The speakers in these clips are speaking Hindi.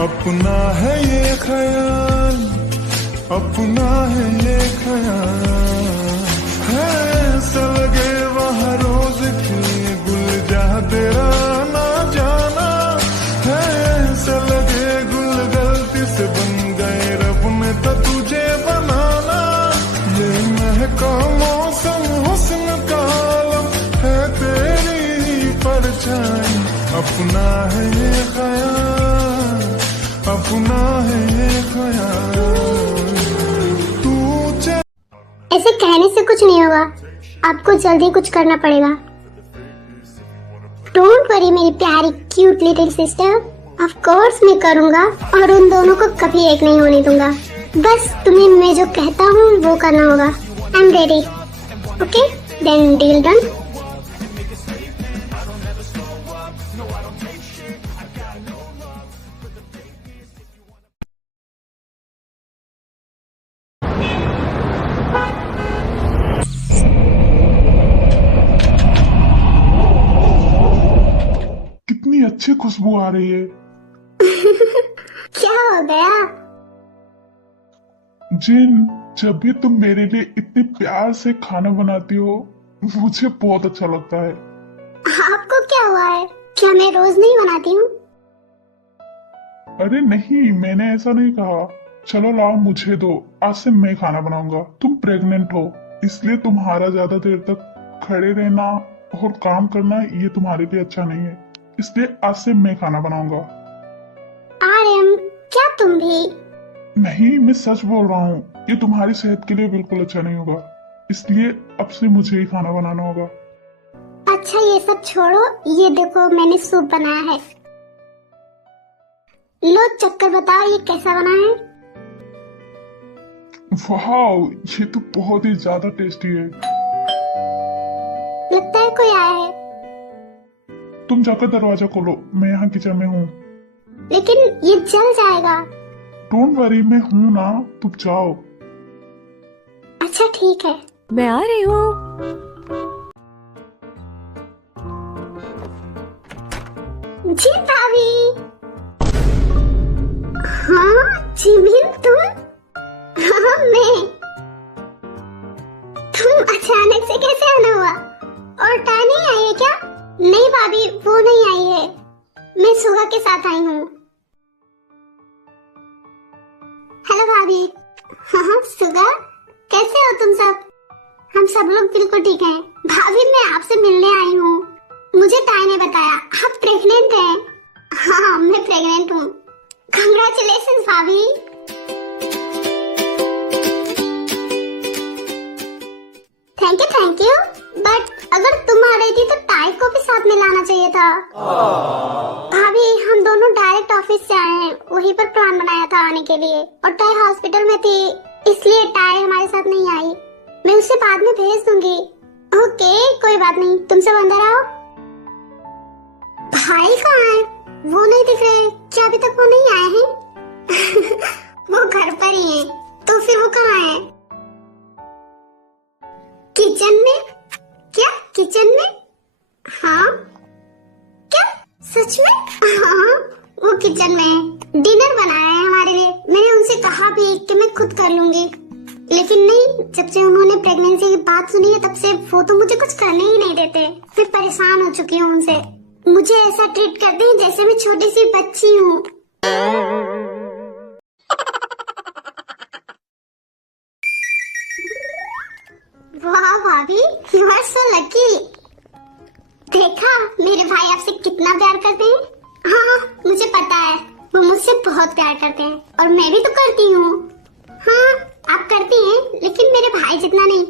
अपना है ये ख्याल, अपना है ये ख्याल, है ऐसा लगे वहाँ रोज की गुल जहाँ तेरा ना जाना, है ऐसा लगे गुल गलती से बन गए रब ने तो तुझे बनाना। ये महका मौसम हुस्न का आलम है तेरी ही परछाई, अपना है ये ख्याल, अपना है ये ख्याल। तू ऐसे कहने से कुछ नहीं होगा, आपको जल्दी कुछ करना पड़ेगा। डोंट वरी मेरी प्यारी cute little sister, of course मैं करूंगा और उन दोनों को कभी एक नहीं होने दूंगा। बस तुम्हें मैं जो कहता हूँ वो करना होगा। I am ready, okay then deal done. कितनी अच्छी खुशबू आ रही है। क्या हो गया? जिन, जब भी तुम मेरे लिए इतने प्यार से खाना बनाती हो मुझे बहुत अच्छा लगता है। आपको क्या हुआ है? क्या मैं रोज नहीं बनाती हूँ? अरे नहीं, मैंने ऐसा नहीं कहा। चलो लाओ मुझे दो, आज से मैं खाना बनाऊंगा। तुम प्रेग्नेंट हो, इसलिए तुम्हारा ज्यादा देर तक खड़े रहना और काम करना ये तुम्हारे लिए अच्छा नहीं है, इसलिए आज से मैं खाना बनाऊंगा। आर्यन, क्या तुम भी? नहीं, मैं सच बोल रहा हूँ, ये तुम्हारी सेहत के लिए बिल्कुल अच्छा नहीं होगा, इसलिए अब से मुझे ही खाना बनाना होगा। अच्छा ये सब छोड़ो, ये देखो मैंने सूप बनाया है। लो चक्कर बताओ ये कैसा बना है? वाह, ये तो बहुत ही ज्यादा टेस्टी है। लगता है कोई आया है। तुम जाकर दरवाजा खोलो, मैं यहाँ किचन में हूँ। लेकिन ये जल जाएगा। डोंट वरी, मैं हूँ ना, तुम जाओ। अच्छा ठीक है। मैं आ रही हूँ। जी भाभी। हाँ जिमिन तुम? हाँ मैं। तुम अचानक से कैसे आना हुआ? और टाइम नहीं आई है क्या? नहीं भाभी, वो नहीं आई है, मैं सुगा के साथ आई हूँ। हेलो भाभी। हाँ सुगा, कैसे हो तुम सब? हम सब लोग बिल्कुल ठीक हैं। भाभी मैं आपसे मिलने आई हूँ, मुझे ताई ने बताया आप प्रेग्नेंट हैं। हाँ मैं प्रेग्नेंट हूँ। कंग्रेचुलेशंस भाभी। Thank you. बट अगर तुम आ रही थी तो टाई को भी साथ में लाना चाहिए था। भाभी हम दोनों डायरेक्ट ऑफिस से आए हैं, वहीं पर प्लान बनाया था आने के लिए, और टाई हॉस्पिटल में थी इसलिए टाई हमारे साथ नहीं आई। मैं उसे बाद में भेज दूंगी। ओके कोई बात नहीं, तुम सब अंदर आओ। भाई कहाँ है? वो नहीं दिख रहे, क्या अभी तक वो नहीं आए हैं? वो घर पर ही हैं। तो फिर वो कहाँ है? किचन में? क्या किचन में? हाँ क्या सच में? हाँ वो किचन में डिनर बनाया है हमारे लिए। मैंने उनसे कहा भी कि मैं खुद कर लूंगी, लेकिन नहीं, जब से उन्होंने प्रेगनेंसी की बात सुनी है तब से वो तो मुझे कुछ करने ही नहीं देते। मैं परेशान हो चुकी हूँ उनसे, मुझे ऐसा ट्रीट करते हैं जैसे मैं छोटी सी बच्ची हूँ। वाह भाभी, यू आर सो लकी। देखा मेरे भाई आपसे कितना प्यार करते हैं। हाँ मुझे पता है, वो मुझसे बहुत प्यार करते हैं और मैं भी तो करती हूँ। हाँ आप करती हैं, लेकिन मेरे भाई जितना नहीं।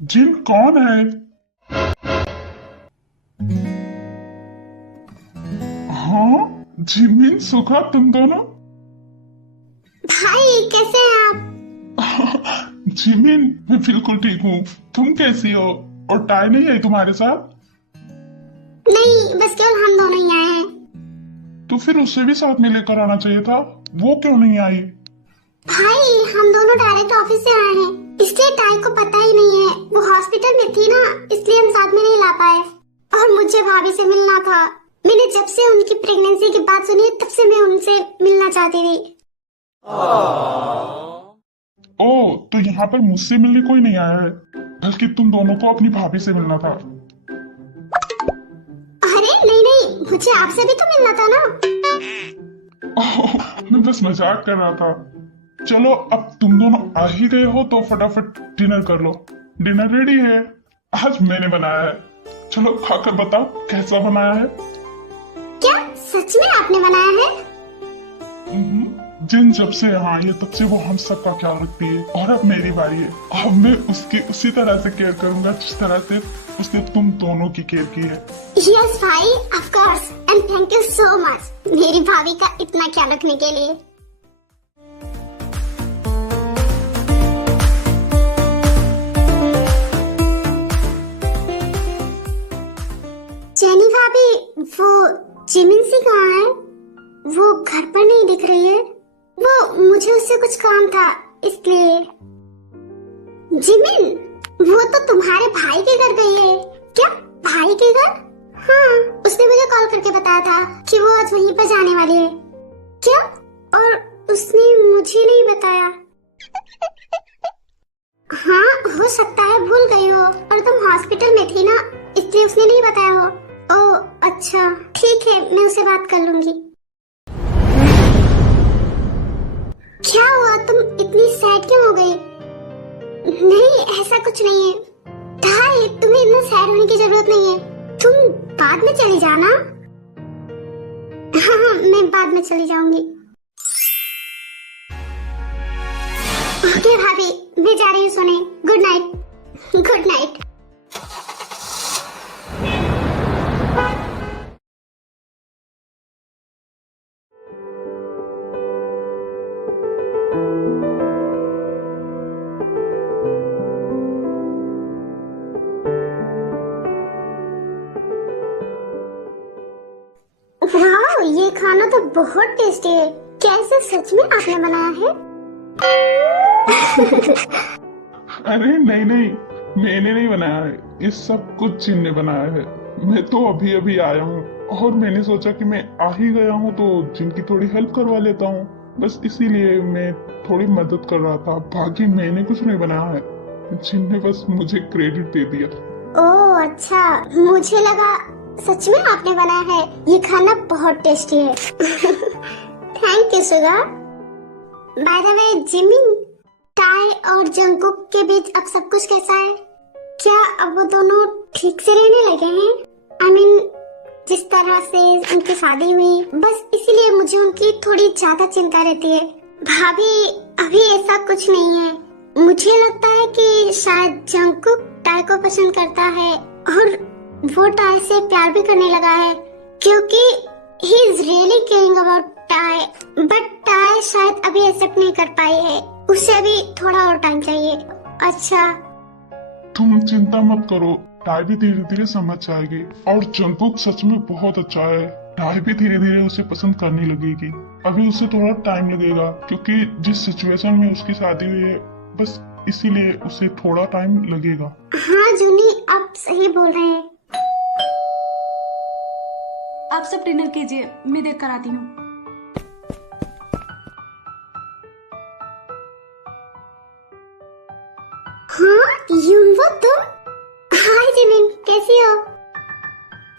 जिन कौन है? हाँ जिमिन, सुखा, तुम दोनों? भाई कैसे हैं आप? जिमिन मैं बिल्कुल ठीक हूँ, तुम कैसी हो? और टाई नहीं आई तुम्हारे साथ? नहीं, बस केवल हम दोनों ही आए हैं। तो फिर उसे भी साथ में लेकर आना चाहिए था, वो क्यों नहीं आई? भाई हम दोनों डायरेक्ट ऑफिस से आए हैं, इसलिए टाई को पता ही नहीं है। वो हॉस्पिटल में थी ना, इसलिए हम साथ में नहीं ला पाए। और मुझे भाभी से मिलना था, मैंने जब से उनकी प्रेगनेंसी की बात सुनी तब से मैं उनसे मिलना चाहती थी। ओ, तो यहाँ पर मुझसे मिलने कोई नहीं आया है, बल्कि तुम दोनों को अपनी भाभी से मिलना था। अरे नहीं नहीं, मुझे आपसे भी तो मिलना था ना। ओह, मैं बस मजाक कर रहा था। चलो अब तुम दोनों आ ही गए हो तो फटाफट डिनर कर लो। डिनर रेडी है, आज मैंने बनाया है। चलो खाकर बताओ कैसा बनाया है। क्या सच में आपने बनाया है? जिन जब से यहाँ आई है तब से वो हम सब का ख्याल रखती है, और अब मेरी बारी है। अब मैं उसकी उसी तरह से केयर करूंगा जिस तरह से उसने तुम दोनों की केयर की है। यस भाई, of course, and thank you so much मेरी भाभी का इतना ख्याल रखने के लिए। जेनी भाभी, वो जिमिन सी कहाँ है? वो घर पर नहीं दिख रही है। वो मुझे उससे कुछ काम था इसलिए। जिमिन, वो तो तुम्हारे भाई के घर गई है। क्या भाई के घर? हाँ, उसने मुझे कॉल करके बताया था कि वो आज वहीं पर जाने वाली है। क्या? और उसने मुझे नहीं बताया। हाँ, हो सकता है भूल गई हो, और तुम हॉस्पिटल में थी ना, इसलिए उसने नहीं बताया हो। ओह अच्छा, ठीक है, मैं उससे बात कर लूंगी। क्या हुआ, तुम इतनी सैड क्यों हो गई? नहीं, ऐसा कुछ नहीं है। भाई, तुम्हें इतना सैड होने की जरूरत नहीं है। तुम बाद में चली जाना। हाँ, मैं बाद में चली जाऊंगी। ओके भाभी, मैं जा रही हूँ सोने। Good night. Good night. वाह, ये खाना तो बहुत टेस्टी है। क्या इसे सच में आपने बनाया है? अरे नहीं नहीं, मैंने नहीं बनाया है, ये सब कुछ जिन ने बनाया है। मैं तो अभी अभी आया हूँ, और मैंने सोचा कि मैं आ ही गया हूँ तो जिनकी थोड़ी हेल्प करवा लेता हूँ। बस इसीलिए मैं थोड़ी मदद कर रहा था। बाकी मैंने कुछ नहीं बनाया है, जिन ने बस मुझे क्रेडिट दे दिया। ओह अच्छा, मुझे लगा सच में आपने बनाया है। ये खाना बहुत टेस्टी है। Thank you Suga. By the way Jimin, tie और जंगकुक के बीच अब सब कुछ कैसा है? क्या अब वो दोनों ठीक से रहने लगे हैं? I mean, जिस तरह से उनकी शादी हुई, बस इसीलिए मुझे उनकी थोड़ी ज्यादा चिंता रहती है। भाभी, अभी ऐसा कुछ नहीं है। मुझे लगता है कि शायद जंगकुक टाई को पसंद करता है, और वो टाई से प्यार भी करने लगा है, क्योंकि he is really caring about tie. But tie शायद अभी एक्सेप्ट नहीं कर पाई है। उसे अभी थोड़ा और टाइम चाहिए। अच्छा, तुम चिंता मत करो, टाई भी धीरे धीरे समझ जाएगी। और जंगकुक सच में बहुत अच्छा है, टाई भी धीरे धीरे उसे पसंद करने लगेगी। अभी उसे थोड़ा टाइम लगेगा, क्योंकि जिस सिचुएशन में उसकी शादी हुई है, बस इसीलिए उसे थोड़ा टाइम लगेगा। हाँ जूनी, आप सही बोल रहे हैं। आप सब डिनर कीजिए, मैं देख कर आती हूँ। हाँ यूनवो, तुम? हाय जिमिन, कैसी हो?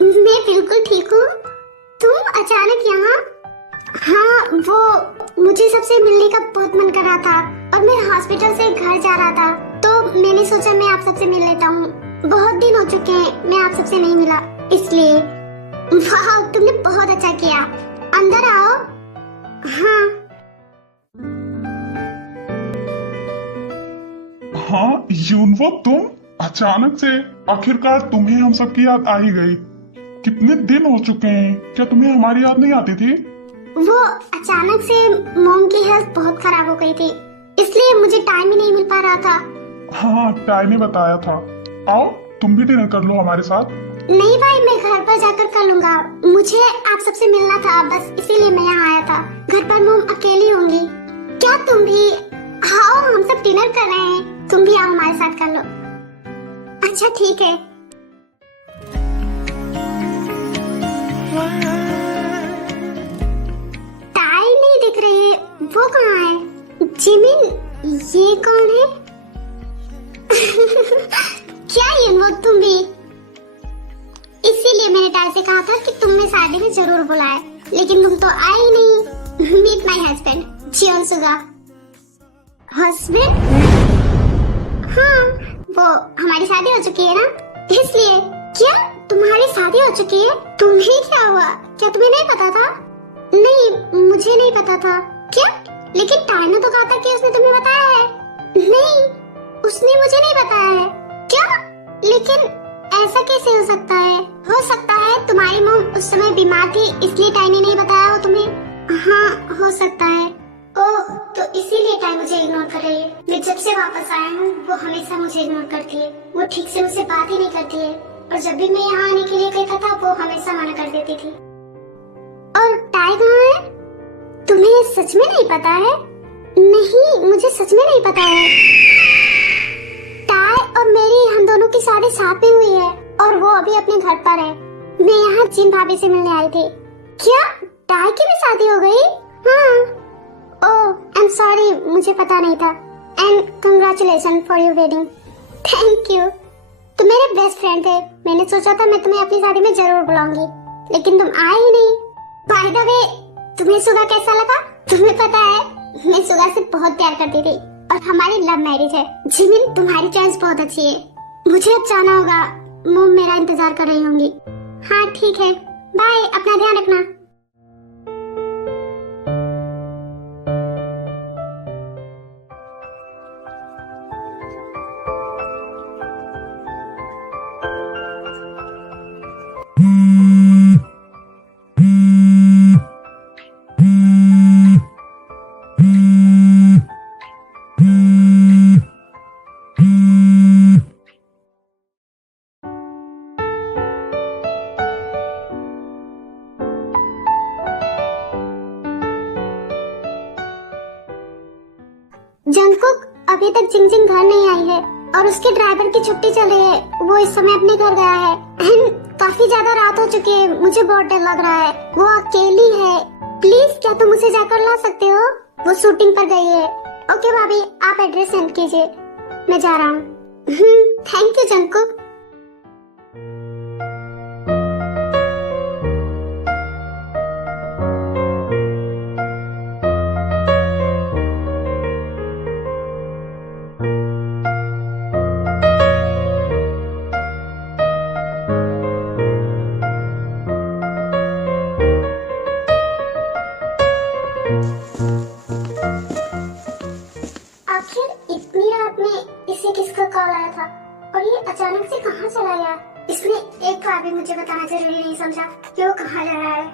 मैं बिल्कुल ठीक हूँ। तुम अचानक यहाँ? हाँ, वो मुझे सबसे मिलने का बहुत मन कर रहा था, और मैं हॉस्पिटल से घर जा रहा था, तो मैंने सोचा मैं आप सबसे मिल लेता हूँ। बहुत दिन हो चुके हैं मैं आप सबसे नहीं मिला, इसलिए। वाह, तुमने बहुत अच्छा किया। अंदर आओ। हाँ हाँ यूनवो, तुम अचानक से, आखिरकार तुम्हें हम सबकी याद आ ही गई। कितने दिन हो चुके हैं, क्या तुम्हें हमारी याद नहीं आती थी? वो अचानक से मॉम की हेल्थ बहुत खराब हो गई थी, इसलिए मुझे टाइम ही नहीं मिल पा रहा था। हाँ, टाई ने बताया था। आओ तुम भी डिनर कर लो हमारे साथ। नहीं भाई, मैं घर पर जाकर कर लूंगा। मुझे आप सबसे मिलना था, बस इसीलिए मैं यहाँ आया था। घर पर मॉम अकेली होंगी। क्या तुम भी आओ, हम सब डिनर कर रहे हैं, तुम भी आओ हमारे साथ कर लो। अच्छा ठीक है। टाई नहीं दिख रही है, वो कहाँ है? जिमिन, ये कौन है? क्या ये वो तुम भी? इसीलिए मैंने टाई से कहा था कि तुम मैं शादी में जरूर बुलाए, लेकिन तुम तो आए ही नहीं। Meet my husband, Jeon Suga. Husband? हाँ, वो हमारी शादी हो चुकी है ना, इसलिए। क्या तुम्हारी शादी हो चुकी है? तुम्हें क्या हुआ? क्या तुम्हें नहीं पता था? नहीं, मुझे नहीं पता था। क्या? लेकिन टाई ने तो कहा था कि उसने तुम्हें बताया है। नहीं, उसने मुझे नहीं बताया है। क्या? लेकिन ऐसा कैसे हो सकता है? हो सकता है तुम्हारी मॉम उस समय बीमार थी, इसलिए टाई ने नहीं बताया हो तुम्हें। हाँ, हो सकता है। ओह, तो इसीलिए टाई मुझे इग्नोर कर रही है। मैं जब से वापस आया हूँ वो हमेशा मुझे इग्नोर करती है। वो ठीक से मुझसे बात ही नहीं करती है, और जब भी मैं यहाँ आने के लिए कहता था वो हमेशा मना कर देती थी। और टाई कहाँ है? तुम्हें सच में नहीं पता है? नहीं, मुझे सच में नहीं पता है। टाई और मेरी, हम दोनों की शादी साथ में हुई है, और वो अभी अपने घर पर है। मैं यहाँ जिन भाभी से मिलने आई थी। क्या टाई की भी शादी हो गई? हाँ। ओह, आई एम सॉरी, मुझे पता नहीं था। And congratulation for your wedding. Thank you. तुम मेरे बेस्ट फ्रेंड थे, मैंने सोचा था मैं तुम्हें अपनी शादी में जरूर बुलाऊंगी, लेकिन तुम आए ही नहीं। बाय द वे, तुम्हें सुगा कैसा लगा? तुम्हें पता है, मैं सुगा से बहुत प्यार करती थी, और हमारी लव मैरिज है। जिमिन, तुम्हारी चॉइस बहुत अच्छी है। मुझे अब जाना होगा, मॉम मेरा इंतजार कर रही होंगी। हाँ ठीक है, बाय, अपना ध्यान रखना। जंगकुक अभी तक जिंगजिंग घर नहीं आई है, और उसके ड्राइवर की छुट्टी चल रही है। वो इस समय अपने घर गया है। काफी ज्यादा रात हो चुकी है, मुझे बहुत डर लग रहा है। वो अकेली है। प्लीज, क्या तुम उसे जाकर ला सकते हो? वो शूटिंग पर गई है। ओके भाभी, आप एड्रेस सेंड कीजिए, मैं जा रहा हूँ। Thank you Jungkook. आखिर इतनी रात में इसे किसका कॉल आया था, और ये अचानक से कहाँ चला गया? इसने एक बार भी मुझे बताना जरूरी नहीं समझा कि वो कहाँ जा रहा है।